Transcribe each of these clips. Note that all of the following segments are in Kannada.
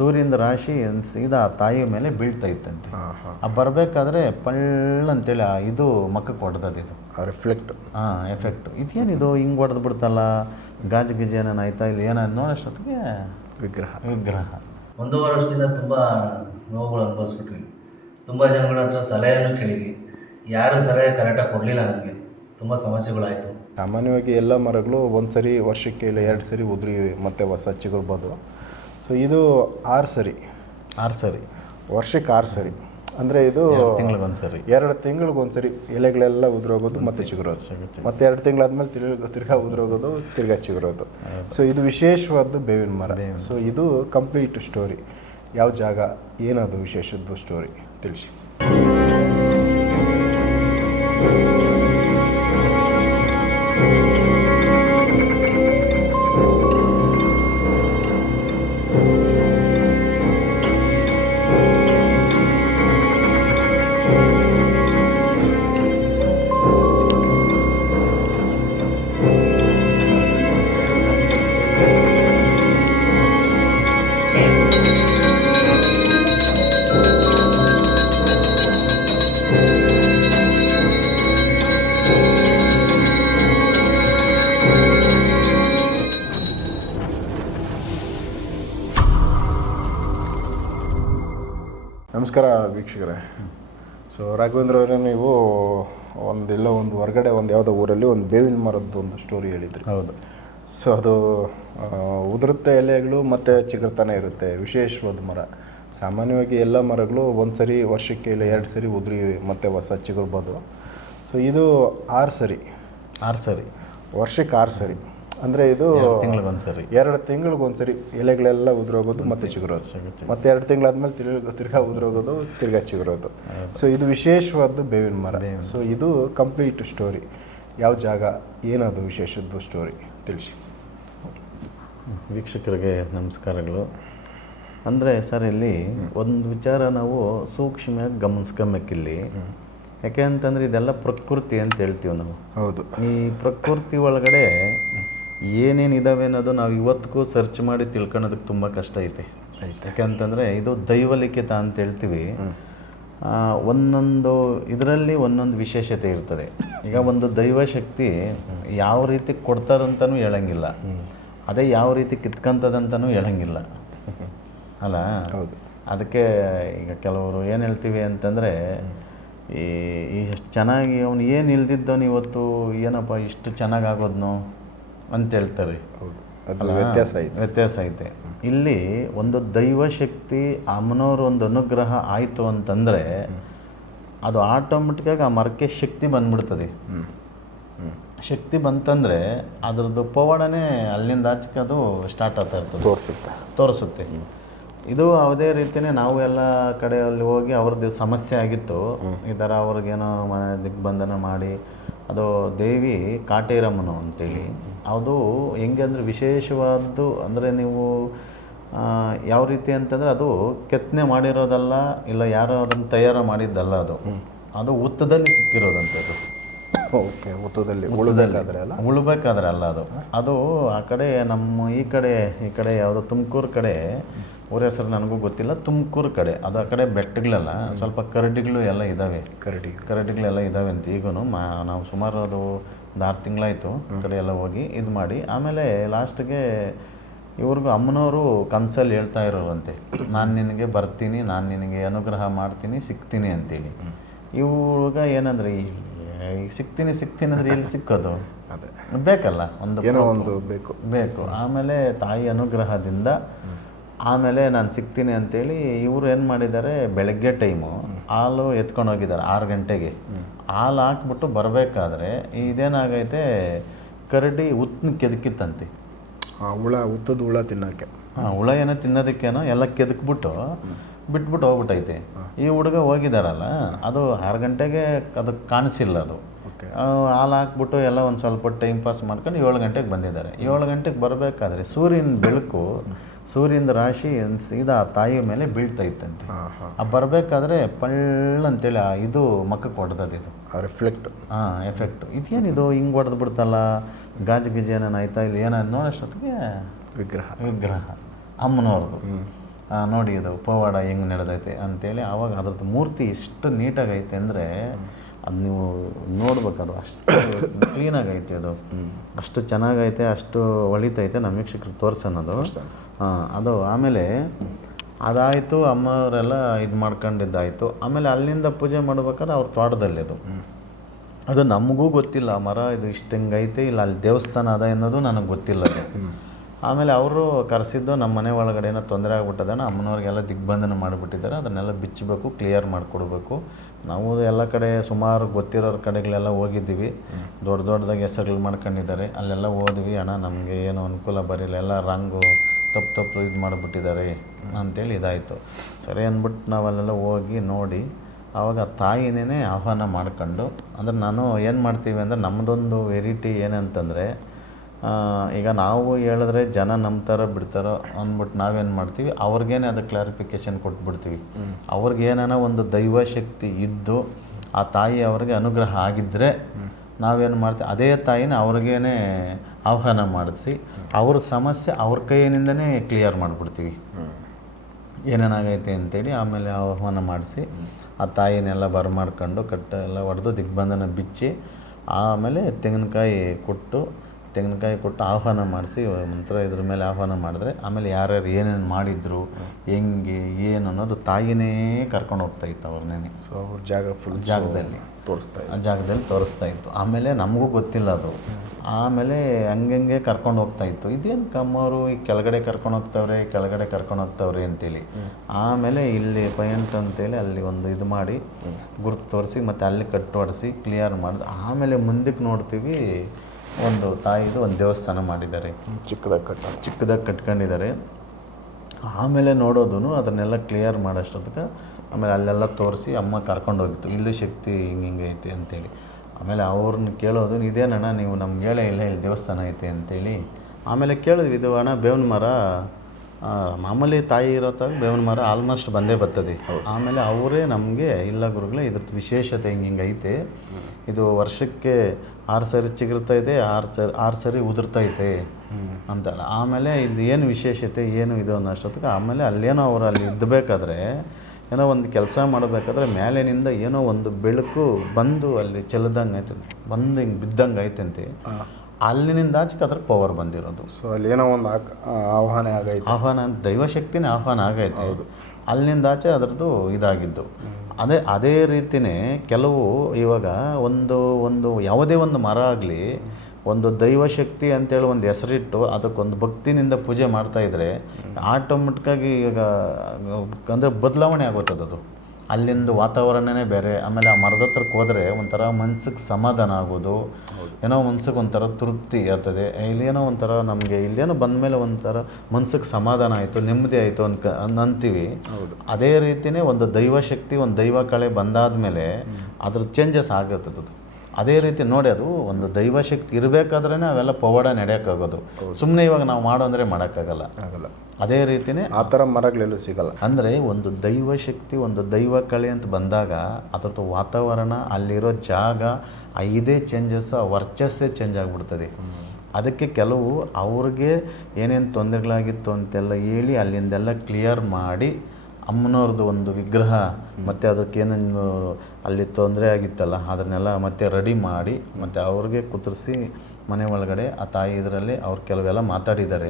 ಸೂರ್ಯನ ರಾಶಿ ಸೀದಾ ಆ ತಾಯಿ ಮೇಲೆ ಬೀಳ್ತಾ ಇತ್ತಂತೆ. ಆ ಬರಬೇಕಾದ್ರೆ ಪಳ್ಳ ಅಂತೇಳಿ ಆ ಇದು ಮಕ್ಕಕ್ಕೆ ಹೊಡೆದದ್ದು ಇದು. ರಿಫ್ಲೆಕ್ಟ್ ಹಾಂ ಎಫೆಕ್ಟ್ ಇದೇನಿದು ಹಿಂಗೆ ಹೊಡೆದು ಬಿಡ್ತಲ್ಲ? ಗಾಜು ಗಿಜು ಏನೇನು ಆಯ್ತಾ ಇಲ್ಲಿ ಏನೋ ನೋಡೋಷ್ಟೊತ್ತಿಗೆ ವಿಗ್ರಹ. ವಿಗ್ರಹ. ಒಂದೂವರೆ ವರ್ಷದಿಂದ ತುಂಬ ನೋವುಗಳು ಅನುಭವಿಸ್ಬಿಟ್ವಿ. ತುಂಬ ಜನಗಳ ಹತ್ರ ಸಲಹೆಯನ್ನು ಕೇಳಿದ್ವಿ. ಯಾರು ಸಲಹೆ ಕರೆಕ್ಟಾಗಿ ಕೊಡಲಿಲ್ಲ ನಮಗೆ. ತುಂಬ ಸಮಸ್ಯೆಗಳಾಯಿತು. ಸಾಮಾನ್ಯವಾಗಿ ಎಲ್ಲ ಮರಗಳು ಒಂದು ಸರಿ ವರ್ಷಕ್ಕೆ ಇಲ್ಲ ಎರಡು ಸರಿ ಉದುರಿ ಮತ್ತೆ ಹೊಸ ಚಿಗುರ್ಬೋದು ಸೊ ಇದು ಆರು ಸರಿ. ಆರು ಸರಿ. ವರ್ಷಕ್ಕೆ ಆರು ಸರಿ. ಅಂದರೆ ಇದು ತಿಂಗಳಿಗೊಂದು ಸರಿ. ಎರಡು ತಿಂಗಳಿಗೊಂದು ಸರಿ. ಎಲೆಗಳೆಲ್ಲ ಉದುರೋಗೋದು ಮತ್ತೆ ಚಿಗುರೋದು. ಮತ್ತೆ ಎರಡು ತಿಂಗಳಾದ್ಮೇಲೆ ತಿರ್ಗ ತಿರ್ಗಾ ಉದುರೋಗೋದು ತಿರ್ಗಾ ಚಿಗುರೋದು. ಸೊ ಇದು ವಿಶೇಷವಾದ ಬೇವಿನ ಮರ. ಸೊ ಇದು ಕಂಪ್ಲೀಟ್ ಸ್ಟೋರಿ. ಯಾವ ಜಾಗ? ಏನದು ವಿಶೇಷದ್ದು ಸ್ಟೋರಿ? ತಿಳಿಸಿ. ವೀಕ್ಷಕರೇ. ಸೊ ರಾಘವೇಂದ್ರ ಅವರೇ ನೀವು ಒಂದೆಲ್ಲ ಒಂದು ಹೊರಗಡೆ ಒಂದು ಯಾವುದೋ ಊರಲ್ಲಿ ಒಂದು ಬೇವಿನ ಮರದ್ದು ಒಂದು ಸ್ಟೋರಿ ಹೇಳಿದ್ರಿ. ಹೌದು. ಸೊ ಅದು ಉದುರುತ್ತೆ ಎಲೆಗಳು ಮತ್ತು ಚಿಗುರ್ತಾನೆ ಇರುತ್ತೆ ವಿಶೇಷವಾದ ಮರ. ಸಾಮಾನ್ಯವಾಗಿ ಎಲ್ಲ ಮರಗಳು ಒಂದು ಸರಿ ವರ್ಷಕ್ಕೆ ಇಲ್ಲ ಎರಡು ಸರಿ ಉದುರಿ ಮತ್ತೆ ಹೊಸ ಚಿಗುರ್ಬೋದು. ಸೊ ಇದು ಆರು ಸರಿ. ಆರು ಸರಿ. ವರ್ಷಕ್ಕೆ ಆರು ಸರಿ. ಅಂದರೆ ಇದು ತಿಂಗಳಿಗೊಂದು ಸರಿ ಎರಡು ತಿಂಗಳಿಗೊಂದ್ಸರಿ ಎಲೆಗಳೆಲ್ಲ ಉದುರೋಗೋದು ಮತ್ತೆ ಚಿಗುರೋದು. ಮತ್ತೆ ಎರಡು ತಿಂಗಳಾದ್ಮೇಲೆ ತಿರ್ಗ ತಿರ್ಗಾ ಉದುರೋಗೋದು ತಿರ್ಗಾ ಚಿಗುರೋದು. ಸೊ ಇದು ವಿಶೇಷವಾದ ಬೇವಿನ ಮರ. ಸೊ ಇದು ಕಂಪ್ಲೀಟ್ ಸ್ಟೋರಿ. ಯಾವ ಜಾಗ ಏನದು ವಿಶೇಷದ್ದು ಸ್ಟೋರಿ? ತಿಳಿಸಿ. ವೀಕ್ಷಕರಿಗೆ ನಮಸ್ಕಾರಗಳು. ಅಂದರೆ ಸರ್ ಇಲ್ಲಿ ಒಂದು ವಿಚಾರ ನಾವು ಸೂಕ್ಷ್ಮವಾಗಿ ಗಮನಿಸ್ಕೊಬೇಕಿಲ್ಲಿ. ಯಾಕೆ ಅಂತಂದರೆ ಇದೆಲ್ಲ ಪ್ರಕೃತಿ ಅಂತ ಹೇಳ್ತೀವಿ ನಾವು. ಹೌದು. ಈ ಪ್ರಕೃತಿ ಒಳಗಡೆ ಏನೇನು ಇದಾವೆ ಅನ್ನೋದು ನಾವು ಇವತ್ತಿಗೂ ಸರ್ಚ್ ಮಾಡಿ ತಿಳ್ಕೊಳೋದಕ್ಕೆ ತುಂಬ ಕಷ್ಟ ಐತೆ. ಯಾಕಂತಂದರೆ ಇದು ದೈವಲಿಖಿತ ಅಂತ ಹೇಳ್ತೀವಿ. ಒಂದೊಂದು ಇದರಲ್ಲಿ ಒಂದೊಂದು ವಿಶೇಷತೆ ಇರ್ತದೆ. ಈಗ ಒಂದು ದೈವ ಶಕ್ತಿ ಯಾವ ರೀತಿ ಕೊಡ್ತದಂತನೂ ಹೇಳಂಗಿಲ್ಲ. ಅದೇ ಯಾವ ರೀತಿ ಕಿತ್ಕಂತದಂತನೂ ಹೇಳಂಗಿಲ್ಲ. ಅಲ್ಲ? ಹೌದು. ಅದಕ್ಕೆ ಈಗ ಕೆಲವರು ಏನು ಹೇಳ್ತೀವಿ ಅಂತಂದರೆ ಈ ಇಷ್ಟು ಚೆನ್ನಾಗಿ ಅವನು ಏನು ಇಲ್ದಿದ್ದವನು ಇವತ್ತು ಏನಪ್ಪ ಇಷ್ಟು ಚೆನ್ನಾಗಿ ಆಗೋದ್ನು? ಅಂತ ಹೇಳ್ತಾರೆ. ಹೌದು ಅದು ಅಲ್ಲ? ವ್ಯತ್ಯಾಸ ಐತೆ. ವ್ಯತ್ಯಾಸ ಐತೆ. ಇಲ್ಲಿ ಒಂದು ದೈವ ಶಕ್ತಿ ಅಮ್ಮನವ್ರ ಒಂದು ಅನುಗ್ರಹ ಆಯಿತು ಅಂತಂದರೆ ಅದು ಆಟೋಮೆಟಿಕ್ಕಾಗಿ ಆ ಮರಕ್ಕೆ ಶಕ್ತಿ ಬಂದ್ಬಿಡ್ತದೆ. ಶಕ್ತಿ ಬಂತಂದರೆ ಅದ್ರದ್ದು ಪವಾಡನೇ ಅಲ್ಲಿಂದ ಆಚೆಗೆ ಅದು ಸ್ಟಾರ್ಟ್ ಆಗ್ತಾ ಇರ್ತದೆ. ತೋರಿಸುತ್ತೆ. ತೋರಿಸುತ್ತೆ. ಇದು ಯಾವುದೇ ರೀತಿಯೇ ನಾವು ಎಲ್ಲ ಕಡೆಯಲ್ಲಿ ಹೋಗಿ ಅವ್ರದ್ದು ಸಮಸ್ಯೆ ಆಗಿತ್ತು. ಈ ಥರ ಅವ್ರಿಗೇನೋ ಮನೆ ದಿಗ್ಬಂಧನ ಮಾಡಿ ಅದು ದೇವಿ ಕಾಟೇರಮ್ಮನು ಅಂತೇಳಿ. ಅದು ಹೆಂಗೆ ಅಂದರೆ ವಿಶೇಷವಾದ್ದು ಅಂದರೆ ನೀವು ಯಾವ ರೀತಿ ಅಂತಂದರೆ ಅದು ಕೆತ್ತನೆ ಮಾಡಿರೋದಲ್ಲ ಇಲ್ಲ ಯಾರೋ ಅದನ್ನು ತಯಾರು ಮಾಡಿದ್ದಲ್ಲ ಅದು. ಅದು ಉತ್ತದಲ್ಲಿ ಸಿಕ್ಕಿರೋದಂಥದ್ದು ಓಕೆ ಉತ್ತದಲ್ಲಿ ಉಳಿದಾದ್ರೆ ಅಲ್ಲ? ಉಳ್ಬೇಕಾದ್ರೆ ಅಲ್ಲ ಅದು. ಅದು ಆ ಕಡೆ ನಮ್ಮ ಈ ಕಡೆ ಈ ಕಡೆ ಯಾವುದೋ ತುಮಕೂರು ಕಡೆ ಊರ ಹೆಸರು ನನಗೂ ಗೊತ್ತಿಲ್ಲ ತುಮಕೂರು ಕಡೆ. ಅದು ಆ ಕಡೆ ಬೆಟ್ಟಗಳೆಲ್ಲ ಸ್ವಲ್ಪ ಕರಡಿಗಳು ಎಲ್ಲ ಇದ್ದಾವೆ ಕರಡಿ. ಕರಡಿಗಳೆಲ್ಲ ಇದ್ದಾವೆ ಅಂತ ಈಗೂ ಮಾ ನಾವು ಸುಮಾರು ಅದು ಒಂದು ಆರು ತಿಂಗಳಾಯಿತು ಕಡೆ ಎಲ್ಲ ಹೋಗಿ ಇದು ಮಾಡಿ. ಆಮೇಲೆ ಲಾಸ್ಟ್ಗೆ ಇವ್ರಿಗೂ ಅಮ್ಮನವರು ಕನಸಲ್ಲಿ ಹೇಳ್ತಾ ಇರೋರಂತೆ ನಾನು ನಿನಗೆ ಬರ್ತೀನಿ ನಾನು ನಿನಗೆ ಅನುಗ್ರಹ ಮಾಡ್ತೀನಿ ಸಿಗ್ತೀನಿ ಅಂತೇಳಿ. ಇವಾಗ ಏನಂದ್ರೆ ಈಗ ಈ ಸಿಗ್ತೀನಿ ಸಿಗ್ತೀನಿ ಅಂದ್ರೆ ಎಲ್ಲಿ ಸಿಕ್ಕೋದು? ಅದೇ. ಬೇಕಲ್ಲ ಒಂದು ಬೇಕು. ಬೇಕು. ಆಮೇಲೆ ತಾಯಿ ಅನುಗ್ರಹದಿಂದ ಆಮೇಲೆ ನಾನು ಸಿಗ್ತೀನಿ ಅಂತೇಳಿ ಇವರು ಏನು ಮಾಡಿದ್ದಾರೆ? ಬೆಳಗ್ಗೆ ಟೈಮು ಹಾಲು ಎತ್ಕೊಂಡು ಹೋಗಿದ್ದಾರೆ ಆರು ಗಂಟೆಗೆ. ಹಾಲು ಹಾಕ್ಬಿಟ್ಟು ಬರಬೇಕಾದ್ರೆ ಇದೇನಾಗೈತೆ? ಕರಡಿ ಉತ್ನ ಕೆದಕಿತ್ತಂತೆ. ಆ ಹುಳ ಉತ್ತದ ಹುಳ ತಿನ್ನೋಕ್ಕೆ ಹಾಂ ಹುಳ ಏನೋ ತಿನ್ನೋದಕ್ಕೇನೋ ಎಲ್ಲ ಕೆದಕ್ಬಿಟ್ಟು ಬಿಟ್ಬಿಟ್ಟು ಹೋಗ್ಬಿಟ್ಟೈತೆ ಈ ಹುಡುಗ ಹೋಗಿದಾರಲ್ಲ ಅದು ಆರು ಗಂಟೆಗೆ ಅದು ಕಾಣಿಸಿಲ್ಲ ಅದು. ಹಾಲು ಹಾಕ್ಬಿಟ್ಟು ಎಲ್ಲ ಒಂದು ಸ್ವಲ್ಪ ಟೈಮ್ ಪಾಸ್ ಮಾಡ್ಕೊಂಡು ಏಳು ಗಂಟೆಗೆ ಬಂದಿದ್ದಾರೆ. ಏಳು ಗಂಟೆಗೆ ಬರಬೇಕಾದ್ರೆ ಸೂರ್ಯನ ಬೆಳಕು ಸೂರ್ಯನ ರಾಶಿ ಸೀದಾ ತಾಯಿಯ ತಾಯಿ ಮೇಲೆ ಬೀಳ್ತಾ ಇತ್ತಂತೆ. ಆ ಬರಬೇಕಾದ್ರೆ ಪಳ್ಳ ಅಂತೇಳಿ ಆ ಇದು ಮಕ್ಕಕ್ಕೆ ಹೊಡೆದದ್ದು ಇದು. ರಿಫ್ಲೆಕ್ಟ್ ಹಾಂ ಎಫೆಕ್ಟ್ ಇದೇನಿದು ಹಿಂಗೆ ಹೊಡೆದು ಬಿಡ್ತಲ್ಲ? ಗಾಜು ಗಿಜು ಏನೇನು ಆಯ್ತಾ ಇಲ್ಲಿ ಏನಾಯ್ತು ನೋಡೋಷ್ಟೊತ್ತಿಗೆ ವಿಗ್ರಹ. ವಿಗ್ರಹ. ಅಮ್ಮನವ್ರದ್ದು ನೋಡಿ ಇದು ಪವಾಡ ಹೆಂಗೆ ನಡೆದೈತೆ ಅಂತೇಳಿ ಆವಾಗ ಅದ್ರದ್ದು ಮೂರ್ತಿ ಎಷ್ಟು ನೀಟಾಗೈತೆ ಅಂದರೆ ಅದು ನೀವು ನೋಡ್ಬೇಕು ಅದು ಅಷ್ಟು ಕ್ಲೀನಾಗೈತೆ ಅದು. ಅಷ್ಟು ಚೆನ್ನಾಗೈತೆ ಅಷ್ಟು ಹೊಳಿತೈತೆ ನಮ್ಮ ವೀಕ್ಷಕರಿಗೆ ತೋರಿಸೋದು ಹಾಂ ಅದು ಆಮೇಲೆ ಅದಾಯಿತು ಅಮ್ಮವರೆಲ್ಲ ಇದು ಮಾಡ್ಕೊಂಡಿದ್ದಾಯಿತು. ಆಮೇಲೆ ಅಲ್ಲಿಂದ ಪೂಜೆ ಮಾಡ್ಬೇಕಾದ್ರೆ ಅವ್ರ ತೋಟದಲ್ಲಿ ಅದು. ಅದು ನಮಗೂ ಗೊತ್ತಿಲ್ಲ ಮರ ಇದು ಇಷ್ಟು ಹಿಂಗೈತೆ ಇಲ್ಲ ಅಲ್ಲಿ ದೇವಸ್ಥಾನ ಅದ ಅನ್ನೋದು ನನಗೆ ಗೊತ್ತಿಲ್ಲ ಅದು. ಆಮೇಲೆ ಅವರು ಕರೆಸಿದ್ದು ನಮ್ಮ ಮನೆ ಒಳಗಡೆ ಏನೋ ತೊಂದರೆ ಆಗ್ಬಿಟ್ಟದನ ಅಮ್ಮನವ್ರಿಗೆಲ್ಲ ದಿಗ್ಬಂಧನ ಮಾಡಿಬಿಟ್ಟಿದ್ದಾರೆ ಅದನ್ನೆಲ್ಲ ಬಿಚ್ಚಬೇಕು ಕ್ಲಿಯರ್ ಮಾಡಿಕೊಡ್ಬೇಕು. ನಾವು ಎಲ್ಲ ಕಡೆ ಸುಮಾರು ಗೊತ್ತಿರೋರ ಕಡೆಗಳೆಲ್ಲ ಹೋಗಿದ್ದೀವಿ. ದೊಡ್ಡ ದೊಡ್ಡದಾಗಿ ಹೆಸರುಗಳು ಮಾಡ್ಕೊಂಡಿದ್ದಾರೆ. ಅಲ್ಲೆಲ್ಲ ಹೋದ್ವಿ, ಅಣ್ಣ, ನಮಗೆ ಏನು ಅನುಕೂಲ ಬರಲಿಲ್ಲ ಎಲ್ಲ ರಂಗು ತಪ್ಪು ತಪ್ಪು ಇದು ಮಾಡಿಬಿಟ್ಟಿದ್ದಾರೆ. ಅಂತೇಳಿ ಇದಾಯಿತು. ಸರಿ ಅಂದ್ಬಿಟ್ಟು ನಾವು ಅಲ್ಲೆಲ್ಲ ಹೋಗಿ ನೋಡಿ ಆವಾಗ ತಾಯಿನೇ ಆಹ್ವಾನ ಮಾಡ್ಕೊಂಡು, ಅಂದರೆ ನಾನು ಏನು ಮಾಡ್ತೀವಿ ಅಂದರೆ ನಮ್ಮದೊಂದು ವೆರೈಟಿ ಏನಂತಂದರೆ ಈಗ ನಾವು ಹೇಳಿದ್ರೆ ಜನ ನಂಬ್ತಾರೋ ಬಿಡ್ತಾರೋ ಅಂದ್ಬಿಟ್ಟು ನಾವೇನು ಮಾಡ್ತೀವಿ? ಅವ್ರಿಗೇನೆ ಅದು ಕ್ಲಾರಿಫಿಕೇಶನ್ ಕೊಟ್ಬಿಡ್ತೀವಿ. ಏನಾನ ಒಂದು ದೈವ ಶಕ್ತಿ ಇದ್ದು ಆ ತಾಯಿ ಅವ್ರಿಗೆ ಅನುಗ್ರಹ ಆಗಿದ್ದರೆ ನಾವೇನು ಮಾಡ್ತೀವಿ? ಅದೇ ತಾಯಿನ ಅವ್ರಿಗೇನೆ ಆಹ್ವಾನ ಮಾಡಿಸಿ, ಅವ್ರ ಸಮಸ್ಯೆ ಅವ್ರ ಕೈಯಿಂದನೇ ಕ್ಲಿಯರ್ ಮಾಡಿಬಿಡ್ತೀವಿ. ಏನೇನಾಗೈತೆ ಅಂತೇಳಿ ಆಮೇಲೆ ಆಹ್ವಾನ ಮಾಡಿಸಿ, ಆ ತಾಯಿನೆಲ್ಲ ಬರಮಾಡ್ಕೊಂಡು ಕಟ್ಟ ಎಲ್ಲ ಹೊಡೆದು ದಿಗ್ಬಂಧನ ಬಿಚ್ಚಿ, ಆಮೇಲೆ ತೆಂಗಿನಕಾಯಿ ಕೊಟ್ಟು ತೆಂಗಿನಕಾಯಿ ಕೊಟ್ಟು ಆಹ್ವಾನ ಮಾಡಿಸಿ ಮಂತ್ರ ಇದ್ರ ಮೇಲೆ ಆಹ್ವಾನ ಮಾಡಿದ್ರೆ ಆಮೇಲೆ ಯಾರ್ಯಾರು ಏನೇನು ಮಾಡಿದ್ರು ಹೆಂಗೆ ಏನು ಅನ್ನೋದು ತಾಯಿನೇ ಕರ್ಕೊಂಡು ಹೋಗ್ತಾ ಇತ್ತು ಅವ್ರನ್ನೇ ಸೊ ಅವ್ರ ಜಾಗ ಫುಲ್ ಜಾಗದಲ್ಲಿ. ತೋರಿಸ್ತಾ ಆ ಜಾಗದಲ್ಲಿ ತೋರಿಸ್ತಾ ಇತ್ತು. ಆಮೇಲೆ ನಮಗೂ ಗೊತ್ತಿಲ್ಲ ಅದು. ಆಮೇಲೆ ಹಂಗೆ ಕರ್ಕೊಂಡು ಹೋಗ್ತಾ ಇತ್ತು. ಇದೇನು ಕಮ್ಮವರು ಈ ಕೆಳಗಡೆ ಕರ್ಕೊಂಡು ಹೋಗ್ತಾವ್ರೆ ಈ ಕೆಳಗಡೆ ಕರ್ಕೊಂಡು ಹೋಗ್ತಾವ್ರೆ ಅಂತೇಳಿ. ಆಮೇಲೆ ಇಲ್ಲಿ ಪಯಂಟ್ ಅಂತೇಳಿ ಅಲ್ಲಿ ಒಂದು ಇದು ಮಾಡಿ ಗುರುತು ತೋರಿಸಿ ಮತ್ತು ಅಲ್ಲಿ ಕಟ್ಟುವಡಿಸಿ ಕ್ಲಿಯರ್ ಮಾಡಿದ. ಆಮೇಲೆ ಮುಂದಕ್ಕೆ ನೋಡ್ತೀವಿ ಒಂದು ತಾಯಿದು ಒಂದು ದೇವಸ್ಥಾನ ಮಾಡಿದ್ದಾರೆ. ಚಿಕ್ಕದಾಗಿ ಕಟ್ಟ ಚಿಕ್ಕದಾಗಿ ಕಟ್ಕೊಂಡಿದ್ದಾರೆ. ಆಮೇಲೆ ನೋಡೋದು ಅದನ್ನೆಲ್ಲ ಕ್ಲಿಯರ್ ಮಾಡೋಷ್ಟೊತ್ತಿಗೆ ಆಮೇಲೆ ಅಲ್ಲೆಲ್ಲ ತೋರಿಸಿ ಅಮ್ಮ ಕರ್ಕೊಂಡು ಹೋಗಿತ್ತು. ಇಲ್ಲೂ ಶಕ್ತಿ ಹಿಂಗೆ ಹಿಂಗೆ ಐತೆ ಅಂತೇಳಿ. ಆಮೇಲೆ ಅವ್ರನ್ನ ಕೇಳೋದು ಇದೇನಣ್ಣ ನೀವು ನಮ್ಗೆ ಹೇಳೇ ಇಲ್ಲ ಇಲ್ಲಿ ದೇವಸ್ಥಾನ ಐತೆ ಅಂತೇಳಿ. ಆಮೇಲೆ ಕೇಳಿದ್ವಿ ಇದು ಅಣ್ಣ ಬೇವಿನ ಮರ ಮಾಮೂಲಿ ತಾಯಿ ಇರೋತ್ತಾಗ ಬೇವಿನ ಮರ ಆಲ್ಮೋಸ್ಟ್ ಬಂದೇ ಬರ್ತದೆ. ಆಮೇಲೆ ಅವರೇ ನಮಗೆ ಇಲ್ಲ ಗುರುಗಳೇ ಇದ್ರದ್ದು ವಿಶೇಷತೆ ಹಿಂಗೆ ಹಿಂಗೆ ಐತೆ. ಇದು ವರ್ಷಕ್ಕೆ ಆರು ಸರಿ ಚಿಗುರ್ತಾ ಇದೆ ಆರು ಸರಿ ಆರು ಸರಿ ಉದುರ್ತೈತೆ ಅಂತಲ್ಲ. ಆಮೇಲೆ ಇಲ್ಲಿ ಏನು ವಿಶೇಷತೆ ಏನು ಇದು ಅನ್ನೋಷ್ಟೊತ್ತಿಗೆ ಆಮೇಲೆ ಅಲ್ಲೇನೋ ಅವರು ಅಲ್ಲಿ ಇದ್ದಬೇಕಾದ್ರೆ ಏನೋ ಒಂದು ಕೆಲಸ ಮಾಡಬೇಕಾದ್ರೆ ಮೇಲಿನಿಂದ ಏನೋ ಒಂದು ಬೆಳಕು ಬಂದು ಅಲ್ಲಿ ಚೆಲ್ಲದಂಗೆ ಐತೆ ಬಂದು ಹಿಂಗೆ ಬಿದ್ದಂಗೆ ಅಂತ. ಅಲ್ಲಿನಿಂದ ಆಚೆಗೆ ಅದ್ರ ಪವರ್ ಬಂದಿರೋದು. ಸೊ ಅಲ್ಲಿ ಏನೋ ಒಂದು ಆಹ್ವಾನ ಆಗೈತೆ. ಆಹ್ವಾನ ದೈವಶಕ್ತಿನೇ ಆಹ್ವಾನ ಆಗೈತೆ. ಅಲ್ಲಿಂದ ಆಚೆ ಅದರದ್ದು ಇದಾಗಿದ್ದು. ಅದೇ ಅದೇ ರೀತಿಯೇ ಕೆಲವು ಇವಾಗ ಒಂದು ಒಂದು ಯಾವುದೇ ಒಂದು ಮರ ಆಗಲಿ ಒಂದು ದೈವಶಕ್ತಿ ಅಂತೇಳಿ ಒಂದು ಹೆಸರಿಟ್ಟು ಅದಕ್ಕೊಂದು ಭಕ್ತಿನಿಂದ ಪೂಜೆ ಮಾಡ್ತಾ ಇದ್ರೆ ಆಟೋಮೆಟಿಕ್ಕಾಗಿ ಈಗ ಅಂದರೆ ಬದಲಾವಣೆ ಆಗುತ್ತದೆ ಅದು ಅಲ್ಲಿಂದ ವಾತಾವರಣನೇ ಬೇರೆ. ಆಮೇಲೆ ಆ ಮರದ ಹತ್ರಕ್ಕೆ ಹೋದರೆ ಒಂಥರ ಮನ್ಸಿಗೆ ಸಮಾಧಾನ ಆಗೋದು. ಏನೋ ಮನ್ಸಿಗೆ ಒಂಥರ ತೃಪ್ತಿ ಆಗ್ತದೆ. ಇಲ್ಲೇನೋ ಒಂಥರ ನಮಗೆ ಇಲ್ಲೇನೋ ಬಂದ ಮೇಲೆ ಒಂಥರ ಮನ್ಸಿಗೆ ಸಮಾಧಾನ ಆಯಿತು ನೆಮ್ಮದಿ ಆಯಿತು ಅನ್ಕ ಅನ್- ಅಂತೀವಿ. ಅದೇ ರೀತಿಯೇ ಒಂದು ದೈವಶಕ್ತಿ ಒಂದು ದೈವ ಕಳೆ ಬಂದಾದ ಮೇಲೆ ಅದ್ರ ಚೇಂಜಸ್ ಆಗುತ್ತದೆ ಅದು ರೀತಿ ನೋಡಿ ಅದು ಒಂದು ದೈವಶಕ್ತಿ ಇರಬೇಕಾದ್ರೆ ಅವೆಲ್ಲ ಪವಾಡ ನಡೆಯೋಕ್ಕಾಗೋದು. ಸುಮ್ಮನೆ ಇವಾಗ ನಾವು ಮಾಡೋ ಅಂದರೆ ಮಾಡೋಕ್ಕಾಗಲ್ಲ. ಆಗಲ್ಲ. ಅದೇ ರೀತಿಯೇ ಆ ಥರ ಮರಗಳೆಲ್ಲೂ ಸಿಗಲ್ಲ. ಅಂದರೆ ಒಂದು ದೈವಶಕ್ತಿ ಒಂದು ದೈವ ಕಳೆ ಅಂತ ಬಂದಾಗ ಅದ್ರದ್ದು ವಾತಾವರಣ ಅಲ್ಲಿರೋ ಜಾಗ ಆ ಇದೇ ಚೇಂಜಸ್ ಆ ವರ್ಚಸ್ಸೇ ಚೇಂಜ್ ಆಗಿಬಿಡ್ತದೆ. ಅದಕ್ಕೆ ಕೆಲವು ಅವ್ರಿಗೆ ಏನೇನು ತೊಂದರೆಗಳಾಗಿತ್ತು ಅಂತೆಲ್ಲ ಹೇಳಿ ಅಲ್ಲಿಂದೆಲ್ಲ ಕ್ಲಿಯರ್ ಮಾಡಿ ಅಮ್ಮನವ್ರದ್ದು ಒಂದು ವಿಗ್ರಹ, ಮತ್ತು ಅದಕ್ಕೆ ಏನೇನು ಅಲ್ಲಿ ತೊಂದರೆ ಆಗಿತ್ತಲ್ಲ, ಅದನ್ನೆಲ್ಲ ಮತ್ತೆ ರೆಡಿ ಮಾಡಿ, ಮತ್ತು ಅವ್ರಿಗೆ ಕುದುರಿಸಿ ಮನೆ ಒಳಗಡೆ ಆ ತಾಯಿ ಇದರಲ್ಲಿ ಅವ್ರು ಕೆಲವೆಲ್ಲ ಮಾತಾಡಿದ್ದಾರೆ.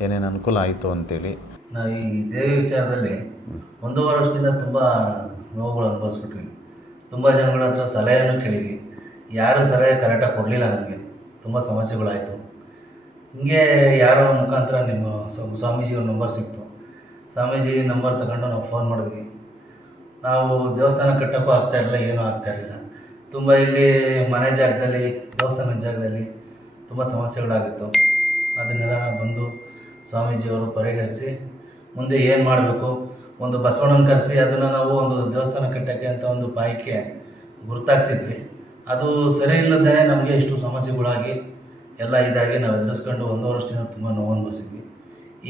ಏನೇನು ಅನುಕೂಲ ಆಯಿತು ಅಂತೇಳಿ. ನಾವು ಈ ದೇವಿ ವಿಚಾರದಲ್ಲಿ ಒಂದೂವರೆ ವರ್ಷದಿಂದ ತುಂಬ ನೋವುಗಳು ಅನುಭವಿಸ್ಬಿಟ್ವಿ. ತುಂಬ ಜನಗಳ ಹತ್ರ ಸಲಹೆಯನ್ನು ಕೇಳಿದ್ವಿ. ಯಾರು ಸಲಹೆ ಕರೆಕ್ಟಾಗಿ ಕೊಡಲಿಲ್ಲ ನಮಗೆ. ತುಂಬ ಸಮಸ್ಯೆಗಳಾಯಿತು. ಹಿಂಗೆ ಯಾರೋ ಮುಖಾಂತರ ನಿಮ್ಮ ಸ್ವ- ಸ್ವಾಮೀಜಿಯವ್ರ ನಂಬರ್ ಸಿಕ್ತು. ಸ್ವಾಮೀಜಿ ನಂಬರ್ ತಗೊಂಡು ನಾವು ಫೋನ್ ಮಾಡಿದ್ವಿ. ನಾವು ದೇವಸ್ಥಾನ ಕಟ್ಟೋಕ್ಕೂ ಆಗ್ತಾ ಇರಲಿಲ್ಲ, ಏನೂ ಆಗ್ತಾ ಇರಲಿಲ್ಲ. ತುಂಬ ಇಲ್ಲಿ ಮನೆ ಜಾಗದಲ್ಲಿ, ದೇವಸ್ಥಾನ ಜಾಗದಲ್ಲಿ ತುಂಬ ಸಮಸ್ಯೆಗಳಾಗಿತ್ತು. ಅದನ್ನೆಲ್ಲ ಬಂದು ಸ್ವಾಮೀಜಿಯವರು ಪರಿಹರಿಸಿ, ಮುಂದೆ ಏನು ಮಾಡಬೇಕು? ಒಂದು ಬಸವಣ್ಣನ ಕರೆಸಿ ಅದನ್ನು ನಾವು ಒಂದು ದೇವಸ್ಥಾನ ಕಟ್ಟೋಕ್ಕೆ ಅಂತ ಒಂದು ಬಾಯ್ಕೆ ಗುರುತಾಗ್ಸಿದ್ವಿ. ಅದು ಸರಿ ಇಲ್ಲದೇ ನಮಗೆ ಇಷ್ಟು ಸಮಸ್ಯೆಗಳಾಗಿ ಎಲ್ಲ ಇದಾಗಿ ನಾವು ಎದುರಿಸ್ಕೊಂಡು ಒಂದೂವರೆ ವರ್ಷದಿಂದ ತುಂಬ ನೋವು ಅನುಭವಿಸಿದ್ವಿ.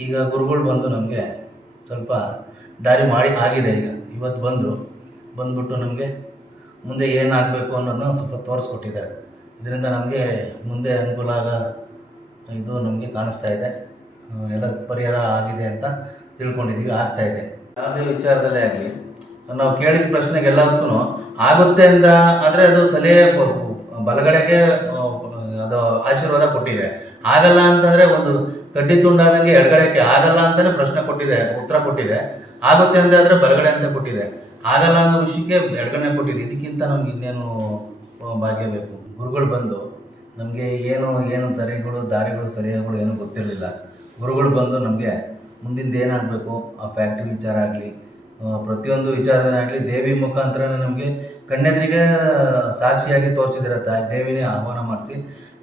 ಈಗ ಗುರುಗಳು ಬಂದು ನಮಗೆ ಸ್ವಲ್ಪ ದಾರಿ ಮಾಡಿ ಆಗಿದೆ ಈಗ. ಇವತ್ತು ಬಂದರು. ಬಂದ್ಬಿಟ್ಟು ನಮಗೆ ಮುಂದೆ ಏನಾಗಬೇಕು ಅನ್ನೋದನ್ನ ಸ್ವಲ್ಪ ತೋರಿಸ್ಕೊಟ್ಟಿದ್ದಾರೆ. ಇದರಿಂದ ನಮಗೆ ಮುಂದೆ ಅನುಕೂಲ ಆಗ ಇದು ನಮಗೆ ಕಾಣಿಸ್ತಾ ಇದೆ. ಎಲ್ಲ ಪರಿಹಾರ ಆಗಿದೆ ಅಂತ ತಿಳ್ಕೊಂಡಿದ್ದೀವಿ ಆಗ್ತಾ ಇದೆ. ಯಾವುದೇ ವಿಚಾರದಲ್ಲೇ ಆಗಲಿ, ನಾವು ಕೇಳಿದ ಪ್ರಶ್ನೆಗೆ ಎಲ್ಲದಕ್ಕೂ ಆಗುತ್ತೆ ಅಂತ ಆದರೆ ಅದು ಸಲಹೆ ಬಲಗಡೆಗೆ ಅದು ಆಶೀರ್ವಾದ ಕೊಟ್ಟಿದೆ. ಆಗಲ್ಲ ಅಂತಂದರೆ ಒಂದು ಕಡ್ಡಿ ತುಂಡಾದಂಗೆ ಎಡಗಡೆಕ್ಕೆ ಆಗಲ್ಲ ಅಂತಾನೆ ಪ್ರಶ್ನೆ ಕೊಟ್ಟಿದೆ, ಉತ್ತರ ಕೊಟ್ಟಿದೆ. ಆಗುತ್ತೆ ಅಂತ ಆದರೆ ಬಲಗಡೆ ಅಂತ ಕೊಟ್ಟಿದೆ. ಆಗಲ್ಲ ಅನ್ನೋ ವಿಷಯಕ್ಕೆ ಎಡಗಡೆ ಕೊಟ್ಟಿದೆ. ಇದಕ್ಕಿಂತ ನಮ್ಗೆ ಇನ್ನೇನು ಭಾಗ್ಯ ಬೇಕು? ಗುರುಗಳು ಬಂದು, ನಮಗೆ ಏನು ಏನು ತರೆಗಳು ದಾರಿಗಳು ಸರಿಯಾಗಳು ಏನೂ ಗೊತ್ತಿರಲಿಲ್ಲ. ಗುರುಗಳು ಬಂದು ನಮಗೆ ಮುಂದಿಂದ ಏನಾಗಬೇಕು? ಆ ಫ್ಯಾಕ್ಟ್ರಿ ವಿಚಾರ ಆಗಲಿ ಪ್ರತಿಯೊಂದು ವಿಚಾರದಾಗಲಿ ದೇವಿ ಮುಖಾಂತರ ನಮಗೆ ಕಣ್ಣೆದರಿಗೆ ಸಾಕ್ಷಿಯಾಗಿ ತೋರಿಸಿದಿರತ್ತೆ ದೇವಿನೇ ಆಹ್ವಾನ ಮಾಡಿಸಿ,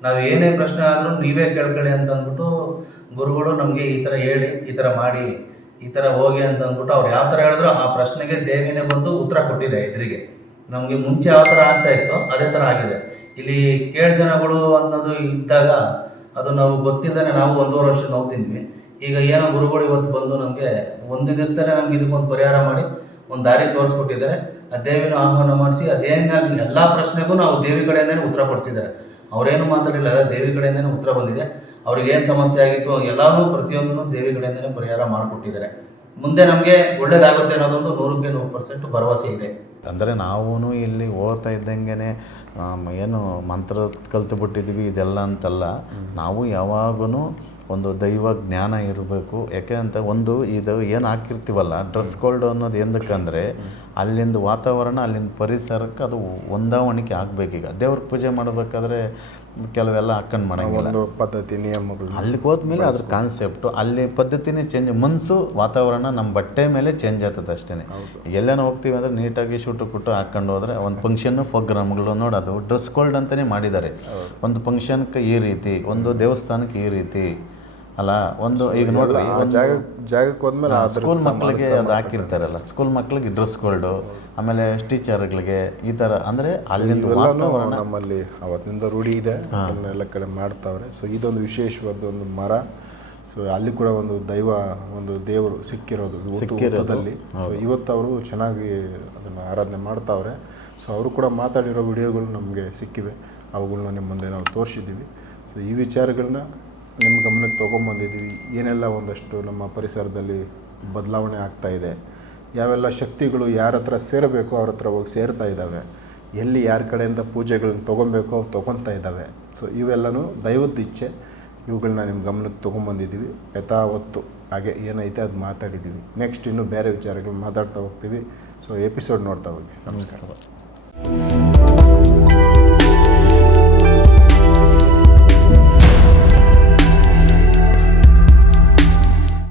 ನಾವು ಏನೇ ಪ್ರಶ್ನೆ ಆದರೂ ನೀವೇ ಕೇಳ್ಕೊಳ್ಳಿ ಅಂತ ಅಂದ್ಬಿಟ್ಟು ಗುರುಗಳು ನಮಗೆ ಈ ಥರ ಹೇಳಿ, ಈ ಥರ ಮಾಡಿ, ಈ ಥರ ಹೋಗಿ ಅಂತ ಅಂದ್ಬಿಟ್ಟು ಅವ್ರು ಯಾವ ಥರ ಹೇಳಿದ್ರು ಆ ಪ್ರಶ್ನೆಗೆ ದೇವಿನೇ ಬಂದು ಉತ್ತರ ಕೊಟ್ಟಿದೆ ಎದುರಿಗೆ. ನಮಗೆ ಮುಂಚೆ ಯಾವ ಥರ ಆಗ್ತಾ ಇತ್ತು ಅದೇ ಥರ ಆಗಿದೆ. ಇಲ್ಲಿ ಕೇಳು ಜನಗಳು ಅನ್ನೋದು ಇದ್ದಾಗ ಅದು ನಾವು ಗೊತ್ತಿಲ್ಲದೆ ನಾವು ಒಂದೂವರೆ ವರ್ಷ ನೋವು ಈಗ ಏನೋ ಗುರುಗಳು ಇವತ್ತು ಬಂದು ನಮಗೆ ಒಂದು ದಿವಸದಲ್ಲೇ ನಮ್ಗೆ ಇದಕ್ಕೊಂದು ಪರಿಹಾರ ಮಾಡಿ ಒಂದು ದಾರಿ ತೋರಿಸ್ಕೊಟ್ಟಿದ್ದಾರೆ. ಆ ದೇವಿನ ಆಹ್ವಾನ ಮಾಡಿಸಿ, ಅದೇನ ಎಲ್ಲ ಪ್ರಶ್ನೆಗೂ ನಾವು ದೇವಿ ಉತ್ತರ ಕೊಡಿಸಿದ್ದಾರೆ. ಅವರೇನು ಮಾತಾಡಿಲ್ಲ ದೇವಿ ಕಡೆಯಿಂದನೇ ಉತ್ತರ ಬಂದಿದೆ. ಅವ್ರಿಗೆ ಏನು ಸಮಸ್ಯೆ ಆಗಿತ್ತು, ಎಲ್ಲನೂ ಪ್ರತಿಯೊಂದನ್ನು ದೇವಿ ಪರಿಹಾರ ಮಾಡಿಕೊಟ್ಟಿದ್ದಾರೆ. ಮುಂದೆ ನಮಗೆ ಒಳ್ಳೇದಾಗುತ್ತೆ ಅನ್ನೋದೊಂದು ನೂರಕ್ಕೆ ನೂರು ಪರ್ಸೆಂಟ್ ಭರವಸೆ ಇದೆ. ಅಂದರೆ ನಾವೂ ಇಲ್ಲಿ ಓದ್ತಾ ಇದ್ದಂಗೆ ಏನು ಮಂತ್ರ ಕಲ್ತು ಬಿಟ್ಟಿದ್ವಿ, ಇದೆಲ್ಲ ಅಂತಲ್ಲ, ನಾವು ಯಾವಾಗೂ ಒಂದು ದೈವ ಜ್ಞಾನ ಇರಬೇಕು. ಯಾಕೆ ಅಂತ ಒಂದು ಇದು ಏನು ಹಾಕಿರ್ತೀವಲ್ಲ, ಡ್ರೆಸ್ ಕೋಲ್ಡ್ ಅನ್ನೋದು ಎಂದಕ್ಕಂದರೆ ಅಲ್ಲಿಂದ ವಾತಾವರಣ, ಅಲ್ಲಿಂದ ಪರಿಸರಕ್ಕೆ ಅದು ಹೊಂದಾವಣಿಕೆ ಆಗಬೇಕೀಗ. ದೇವ್ರ ಪೂಜೆ ಮಾಡಬೇಕಾದ್ರೆ ಕೆಲವೆಲ್ಲ ಹಾಕೊಂಡು ಮಾಡಂಗಿಲ್ಲ ಒಂದು ಪದ್ಧತಿ ನಿಯಮಗಳು. ಅಲ್ಲಿಗೆ ಹೋದ್ಮೇಲೆ ಅದ್ರ ಕಾನ್ಸೆಪ್ಟು ಅಲ್ಲಿ ಪದ್ಧತಿನೇ ಚೇಂಜ್ ಮನಸ್ಸು ವಾತಾವರಣ ನಮ್ಮ ಬಟ್ಟೆ ಮೇಲೆ ಚೇಂಜ್ ಆಗ್ತದೆ ಅಷ್ಟೇ ಎಲ್ಲೇನೋ ಹೋಗ್ತೀವಿ ಅಂದರೆ ನೀಟಾಗಿ ಶೂಟು ಕುಟ್ಟು ಹಾಕೊಂಡು ಹೋದ್ರೆ ಒಂದು ಫಂಕ್ಷನ್ ಪ್ರೋಗ್ರಾಮ್ಗಳು ನೋಡೋದು ಡ್ರೆಸ್ ಕೋಲ್ಡ್ ಅಂತಲೇ ಮಾಡಿದ್ದಾರೆ. ಒಂದು ಫಂಕ್ಷನ್ಗೆ ಈ ರೀತಿ ಒಂದು ದೇವಸ್ಥಾನಕ್ಕೆ ಈ ರೀತಿ ಅಲ್ಲ ಒಂದು ಈಗ ನೋಡ್ರಿ ಜಾಗ ಜಾಗಕ್ಕೆ ಹೋದ್ಮೇಲೆ ಸ್ಕೂಲ್ ಮಕ್ಕಳಿಗೆ ಅದು ಹಾಕಿರ್ತಾರಲ್ಲ ಸ್ಕೂಲ್ ಮಕ್ಕಳಿಗೆ ಡ್ರೆಸ್ ಕೋಲ್ಡು ಆಮೇಲೆ ಟೀಚರ್ಗಳಿಗೆ ಈ ಥರ ಅಂದರೆ ಅಲ್ಲಿಂದ ನಮ್ಮಲ್ಲಿ ಅವತ್ತಿನಿಂದ ರೂಢಿ ಇದೆ ಅದನ್ನೆಲ್ಲ ಕಡೆ ಮಾಡ್ತಾವ್ರೆ. ಸೊ ಇದೊಂದು ವಿಶೇಷವಾದ ಒಂದು ಮರ. ಸೊ ಅಲ್ಲಿ ಕೂಡ ಒಂದು ದೈವ ಒಂದು ದೇವರು ಸಿಕ್ಕಿರೋದು ಸಿಕ್ಕಿರೋದಲ್ಲಿ ಸಿಕ್ಕಿರೋದು, ಸೊ ಇವತ್ತು ಅವರು ಚೆನ್ನಾಗಿ ಅದನ್ನು ಆರಾಧನೆ ಮಾಡ್ತಾವ್ರೆ. ಸೊ ಅವರು ಕೂಡ ಮಾತಾಡಿರೋ ವಿಡಿಯೋಗಳು ನಮಗೆ ಸಿಕ್ಕಿವೆ. ಅವುಗಳನ್ನ ನಿಮ್ಮ ಮುಂದೆ ನಾವು ತೋರಿಸಿದ್ದೀವಿ. ಸೊ ಈ ವಿಚಾರಗಳನ್ನ ನಿಮ್ಮ ಗಮನಕ್ಕೆ ತೊಗೊಂಬಂದಿದ್ದೀವಿ ಏನೆಲ್ಲ ಒಂದಷ್ಟು ನಮ್ಮ ಪರಿಸರದಲ್ಲಿ ಬದಲಾವಣೆ ಆಗ್ತಾ ಇದೆ. ಯಾವೆಲ್ಲ ಶಕ್ತಿಗಳು ಯಾರ ಹತ್ರ ಸೇರಬೇಕು ಅವ್ರ ಹತ್ರ ಹೋಗಿ ಸೇರ್ತಾ ಇದ್ದಾವೆ. ಎಲ್ಲಿ ಯಾರ ಕಡೆಯಿಂದ ಪೂಜೆಗಳನ್ನ ತೊಗೊಬೇಕು ಅವ್ರು ತೊಗೊತಾ ಇದ್ದಾವೆ. ಸೊ ಇವೆಲ್ಲನೂ ದೈವದ ಇಚ್ಛೆ. ಇವುಗಳನ್ನ ನಿಮ್ಮ ಗಮನಕ್ಕೆ ತೊಗೊಂಬಂದಿದ್ದೀವಿ ಯಥಾವತ್ತು ಹಾಗೆ ಏನೈತೆ ಅದು ಮಾತಾಡಿದ್ದೀವಿ. ನೆಕ್ಸ್ಟ್ ಇನ್ನೂ ಬೇರೆ ವಿಚಾರಗಳು ಮಾತಾಡ್ತಾ ಹೋಗ್ತೀವಿ. ಸೊ ಎಪಿಸೋಡ್ ನೋಡ್ತಾ ಹೋಗಿ. ನಮಸ್ಕಾರ.